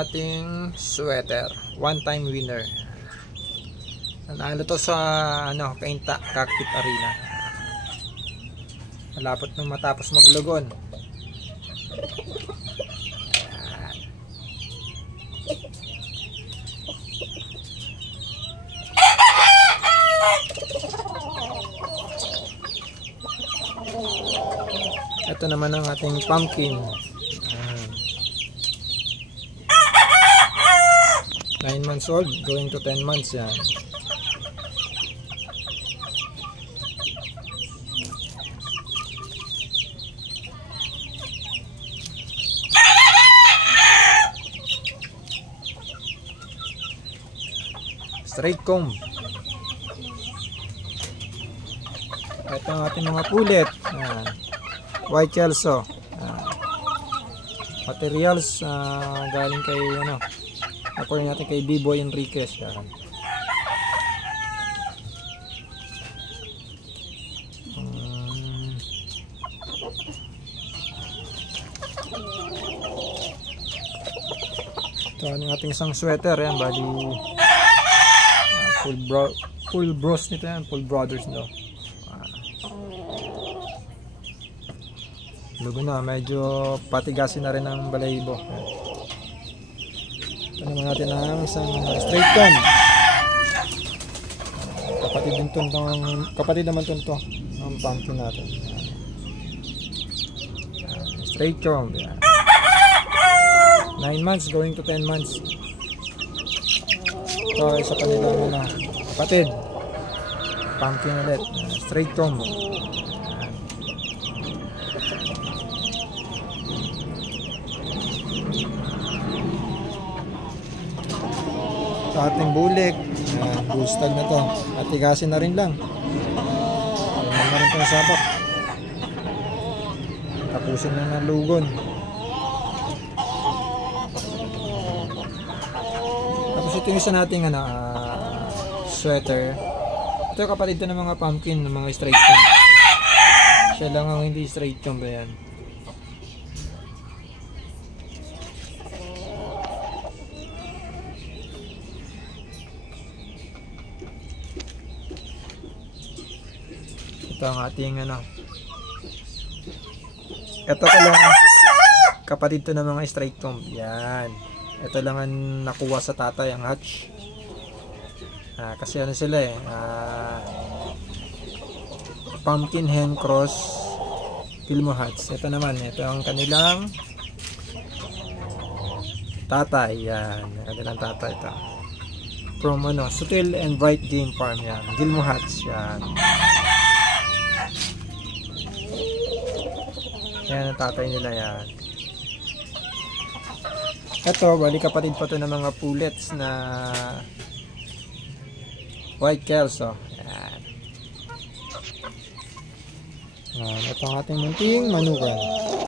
ating sweater. One time winner. Nanalo to sa Kainta Cockpit Arena. Malapot nang matapos maglugon. Ito naman ang ating pumpkin. 9 months old, going to 10 months yan. Straight comb. Ito ang ating mga pulet. White Kelso. Materials galing kay nakuha natin kay B-Boy Enriquez. Yan. Ito ang ating isang sweater. Yan, bali full bros nito yan. Full brothers no. Lugo na, medyo patigasin na rin ang balahibo. Ito naman natin ang isang straight comb. Kapatid naman to ang pumpkin natin. Straight comb. 9 months going to 10 months. Ito isa pa nila kapatid. Pumpkin ulit. Straight comb. Sa ating bulik, bullstag na to, atigasin na rin lang. Ayan na rin itong sabak. Tapusin na ng lugon. Tapos ito yung isa nating sweater. Ito kapatid to ng mga pumpkin, ng mga straight comb. Siya lang ang hindi straight comb. Ayan. Ito ang ating ito ko lang kapatid to ng mga straight comb. Yan. Ito lang ang nakuha sa tatay, ang hatch. Kasi sila pumpkin hen cross Filmo hats. Ito naman, ito ang kanilang tatay. Yan. Kanilang tatay ito. From Sutil and Bright Game Farm. Yan. Gilmo hats. Yan. Yan ang tatay nila yan. Ito, bali kapatid pa to ng mga pullets na White Kelso. Yan. Ito ang ating munting manukan.